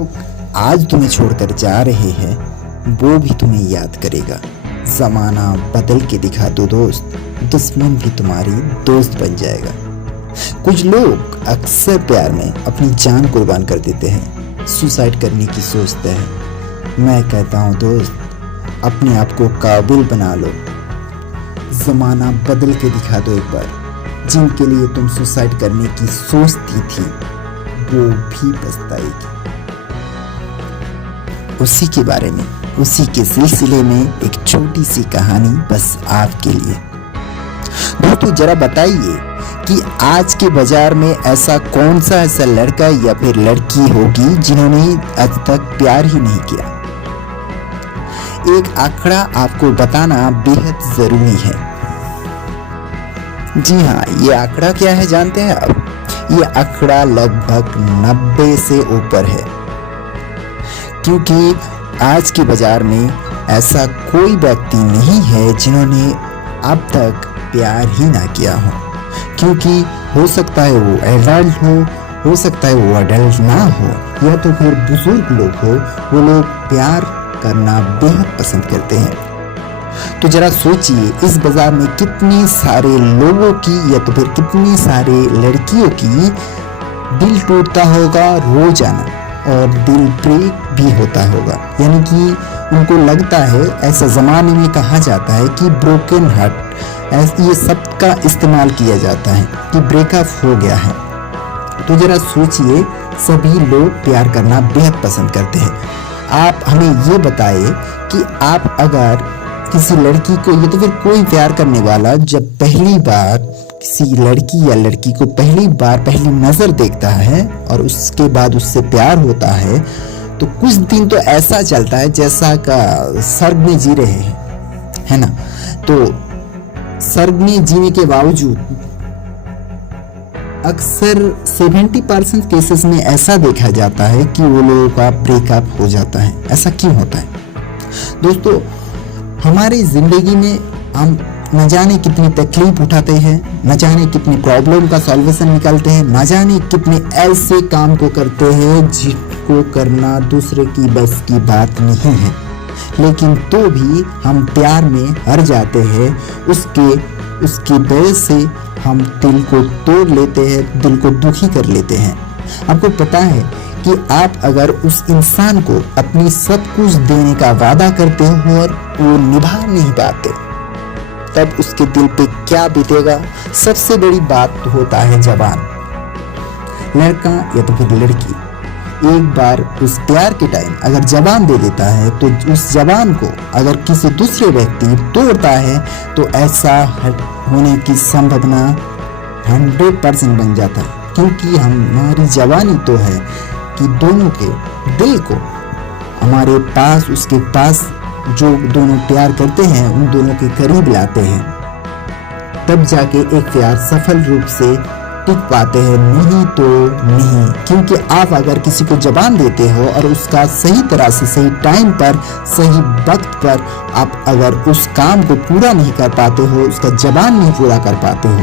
लोग आज तुम्हें छोड़कर जा रहे हैं, वो भी तुम्हें याद करेगा। जमाना बदल के दिखा दो दोस्त, दुश्मन भी तुम्हारी दोस्त बन जाएगा। कुछ लोग अक्सर प्यार में अपनी जान कुर्बान कर देते हैं, सुसाइड करने की सोचते हैं। मैं कहता हूँ दोस्त, अपने आप को काबिल बना लो। जमाना बदल के दिखा दो एक बार। जिनके लिए तुम सुसाइड करने की सोचती थी, वो भी पछताएगी। उसी के बारे में, उसी के सिलसिले में एक छोटी सी कहानी बस आपके लिए। दोस्तों जरा बताइए कि आज के बाजार में ऐसा कौन सा ऐसा लड़का या फिर लड़की होगी जिन्होंने आज तक प्यार ही नहीं किया। एक आंकड़ा आपको बताना बेहद जरूरी है। जी हाँ, ये आंकड़ा क्या है जानते हैं आप? ये आंकड़ा लगभग 90 से ऊपर है, क्योंकि आज के बाजार में ऐसा कोई व्यक्ति नहीं है जिन्होंने अब तक प्यार ही ना किया हो। क्योंकि हो सकता है वो एडल्ट हो सकता है वो एडल्ट ना हो, या तो फिर बुजुर्ग लोग हो, वो लोग प्यार करना बेहद पसंद करते हैं। तो जरा सोचिए, इस बाजार में कितने सारे लोगों की या तो फिर कितनी सारे लड़कियों की दिल टूटता होगा रोजाना, और दिल ब्रेक भी होता होगा। यानी कि उनको लगता है, ऐसा ज़माने में कहा जाता है कि ब्रोकन हार्ट, ये सब का इस्तेमाल किया जाता है कि ब्रेकअप हो गया है। तो जरा सोचिए, सभी लोग प्यार करना बेहद पसंद करते हैं। आप हमें ये बताइए कि आप अगर किसी लड़की को या तो फिर कोई प्यार करने वाला जब पहली बार किसी लड़की या लड़की को पहली नज़र देखता है और उसके बाद उससे प्यार होता है, तो कुछ दिन तो ऐसा चलता है जैसा का स्वर्ग में जी रहे हैं, है ना। तो स्वर्ग में जीने के बावजूद अक्सर 70% केसेस में ऐसा देखा जाता है कि वो लोगों का ब्रेकअप हो जाता है। ऐसा क्यों होता है दोस्तों? हमारी ज़िंदगी में हम न जाने कितनी तकलीफ उठाते हैं, न जाने कितनी प्रॉब्लम का सॉल्यूशन निकालते हैं, न जाने कितने ऐसे काम को करते हैं जिनको करना दूसरे की बस की बात नहीं है, लेकिन तो भी हम प्यार में हार जाते हैं। उसकी वजह से हम दिल को तोड़ लेते हैं, दिल को दुखी कर लेते हैं। आपको पता है कि आप अगर उस इंसान को अपनी सब कुछ देने का वादा करते हो और वो निभा नहीं पाते, तब उसके दिल पे क्या बीतेगा। सबसे बड़ी बात होता है जबान। लड़का या तो फिर लड़की एक बार उस प्यार के टाइम अगर जबान दे देता है, तो उस जबान को अगर किसी दूसरे व्यक्ति तोड़ता है, तो ऐसा होने की संभावना 100% बन जाता है। क्योंकि हमारी जवानी तो है कि दोनों के दिल को हमारे पास, उसके पास जो दोनों प्यार करते हैं उन दोनों के करीब लाते हैं, तब जाके एक प्यार सफल रूप से टिक पाते हैं, नहीं तो नहीं। क्योंकि आप अगर किसी को जबान देते हो और उसका सही तरह से सही टाइम पर सही वक्त पर आप अगर उस काम को पूरा नहीं कर पाते हो, उसका जबान नहीं पूरा कर पाते हो,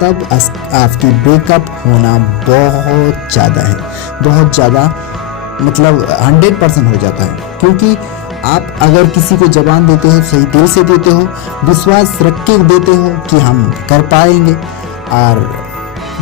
तब आपकी ब्रेकअप होना बहुत ज़्यादा मतलब 100% हो जाता है। क्योंकि आप अगर किसी को जबान देते हो, सही दिल से देते हो, विश्वास रख के देते हो कि हम कर पाएंगे, और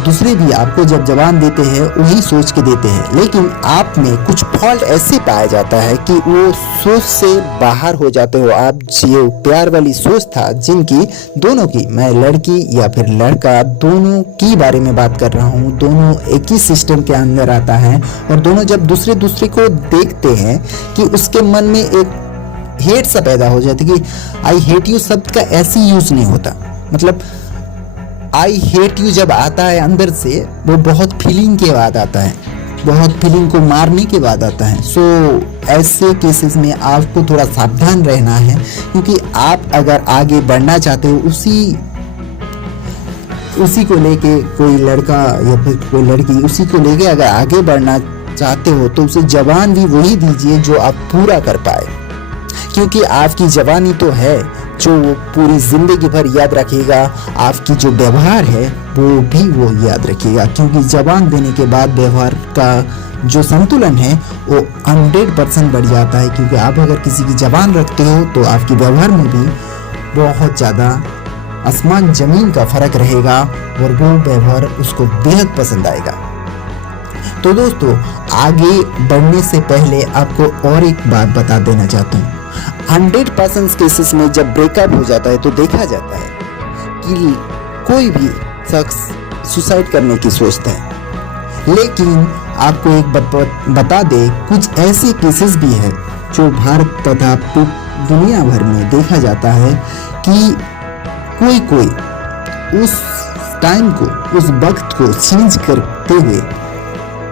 दूसरे भी आपको जब जबान देते हैं वही सोच के देते हैं, लेकिन आप में कुछ फॉल्ट ऐसे पाया जाता है कि वो सोच से बाहर हो जाते हो। आप जो प्यार वाली सोच था, जिनकी दोनों की, मैं लड़की या फिर लड़का दोनों की बारे में बात कर रहा हूँ, दोनों एक ही सिस्टम के अंदर आता है, और दोनों जब दूसरे को देखते हैं कि उसके मन में एक हेट सा पैदा हो जाता है कि आई हेट यू शब्द का ऐसे यूज नहीं होता। मतलब आई हेट यू जब आता है अंदर से, वो बहुत फीलिंग के बाद आता है, बहुत फीलिंग को मारने के बाद आता है। सो ऐसे केसेस में आपको थोड़ा सावधान रहना है, क्योंकि आप अगर आगे बढ़ना चाहते हो, उसी को लेके कोई लड़का या फिर कोई लड़की, उसी को लेके अगर आगे बढ़ना चाहते हो, तो उसे जबान भी वही दीजिए जो आप पूरा कर पाए। क्योंकि आपकी जवानी तो है जो वो पूरी जिंदगी भर याद रखेगा, आपकी जो व्यवहार है वो भी वो याद रखेगा। क्योंकि जबान देने के बाद व्यवहार का जो संतुलन है वो 100% बढ़ जाता है, क्योंकि आप अगर किसी की जबान रखते हो तो आपके व्यवहार में भी बहुत ज़्यादा आसमान ज़मीन का फ़र्क रहेगा और वो व्यवहार उसको बेहद पसंद आएगा। तो दोस्तों, आगे बढ़ने से पहले आपको और एक बात बता देना चाहता हूँ। 100% केसेस में जब ब्रेकअप हो जाता है तो देखा जाता है कि कोई भी शख्स सुसाइड करने की सोचता है, लेकिन आपको एक बता दे, कुछ ऐसे केसेस भी है जो भारत तथा दुनिया भर में देखा जाता है कि कोई उस टाइम को, उस वक्त को चेंज करते हुए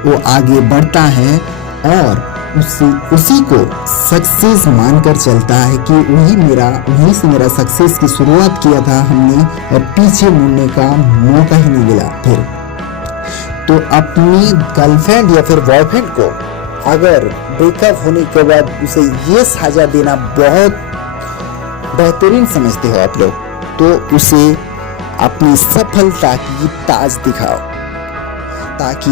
वो आगे बढ़ता है और उसी को सक्सेस मानकर चलता है कि वहीं से मेरा सक्सेस की शुरुआत किया था हमने, और पीछे मुड़ने का मौका ही नहीं मिला फिर। तो अपनी गर्लफ्रेंड या फिर बॉयफ्रेंड को अगर ब्रेकअप होने के बाद उसे ये सजा देना बहुत बेहतरीन समझते हो आप लोग, तो उसे अपनी सफलता की ताज दिखाओ, ताकि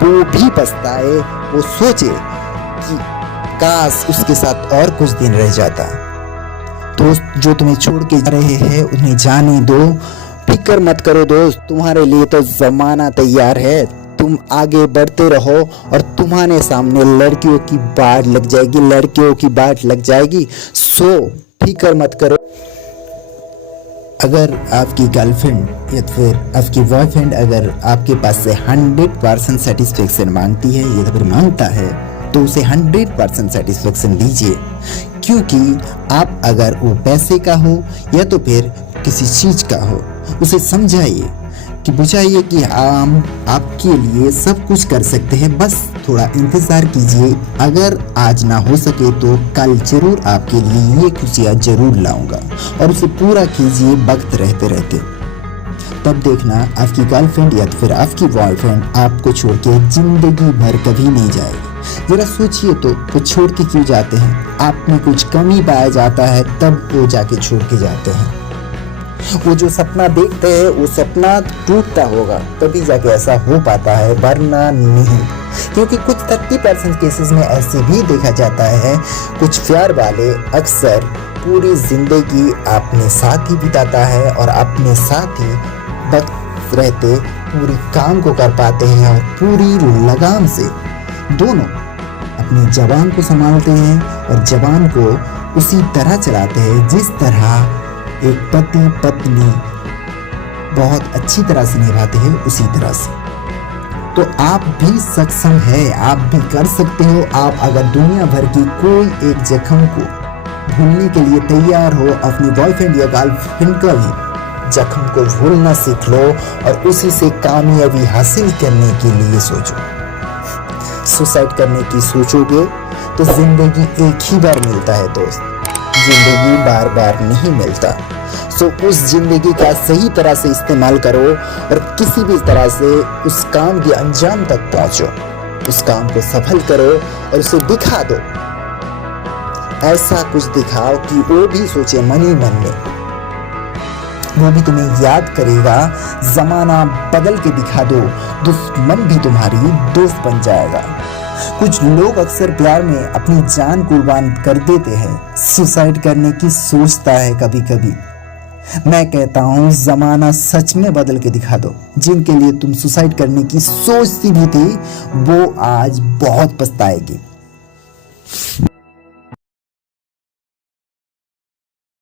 वो भी पछताए, वो सोचे कि काश उसके साथ और कुछ दिन रह जाता। दोस्त जो तुम्हें छोड़ के जा रहे हैं उन्हें जाने दो, फिक्र मत करो दोस्त, तुम्हारे लिए तो जमाना तैयार है। तुम आगे बढ़ते रहो और तुम्हारे सामने लड़कियों की बाट लग जाएगी, लड़कियों की बाट लग जाएगी। सो फिक्र मत करो। अगर आपकी गर्लफ्रेंड या फिर आपकी बॉयफ्रेंड अगर आपके पास से 100% सेटिस्फेक्शन मांगती है या फिर मांगता है, तो उसे 100% सेटिस्फेक्शन दीजिए, क्योंकि आप अगर वो पैसे का हो या तो फिर किसी चीज़ का हो, उसे समझाइए कि बुझाइए कि हम आपके लिए सब कुछ कर सकते हैं, बस थोड़ा इंतज़ार कीजिए। अगर आज ना हो सके तो कल जरूर आपके लिए ये खुशियाँ जरूर लाऊंगा, और उसे पूरा कीजिए वक्त रहते रहते। तब देखना आपकी गर्लफ्रेंड या फिर आपकी बॉयफ्रेंड आपको छोड़ के जिंदगी भर कभी नहीं जाएगी। जरा सोचिए तो वो छोड़ के क्यों जाते हैं? आप में कुछ कमी पाया जाता है तब वो जाके छोड़ के जाते हैं। वो जो सपना देखते हैं वो सपना टूटता होगा तभी जाके ऐसा हो पाता है, वरना नहीं। क्योंकि कुछ 30% केसेस में ऐसे भी देखा जाता है, कुछ प्यार वाले अक्सर पूरी जिंदगी अपने साथ ही बिताता है और अपने साथ ही वक्त रहते पूरी काम को कर पाते हैं और पूरी लगाम से दोनों अपनी जबान को संभालते हैं और जबान को उसी तरह चलाते हैं जिस तरह एक पति पत्नी बहुत अच्छी तरह से निभाते हैं, उसी तरह से। तो आप भी सक्षम है, आप भी कर सकते हो। आप अगर दुनिया भर की कोई एक जख्म को भूलने के लिए तैयार हो, अपनी बॉयफ्रेंड या गर्लफ्रेंड का भी जख्म को भूलना सीख लो और उसी से कामयाबी हासिल करने के लिए सोचो। सुसाइड करने की सोचोगे तो जिंदगी एक ही बार मिलता है दोस्त, जिंदगी बार बार नहीं मिलता। सो उस जिंदगी का सही तरह से इस्तेमाल करो और किसी भी तरह से उस काम के अंजाम तक पहुंचो, उस काम को सफल करो और उसे दिखा दो। ऐसा कुछ दिखाओ कि वो भी सोचे मन ही मन में, वो भी तुम्हें याद करेगा। जमाना बदल के दिखा दो, दुश्मन भी तुम्हारी दोस्त बन जाएगा। कुछ लोग अक्सर प्यार में अपनी जान कुर्बान कर देते हैं, सुसाइड करने की सोचता है कभी कभी। मैं कहता हूँ जमाना सच में बदल के दिखा दो। जिनके लिए तुम सुसाइड करने की सोचती भी थी वो आज बहुत पछताएगी।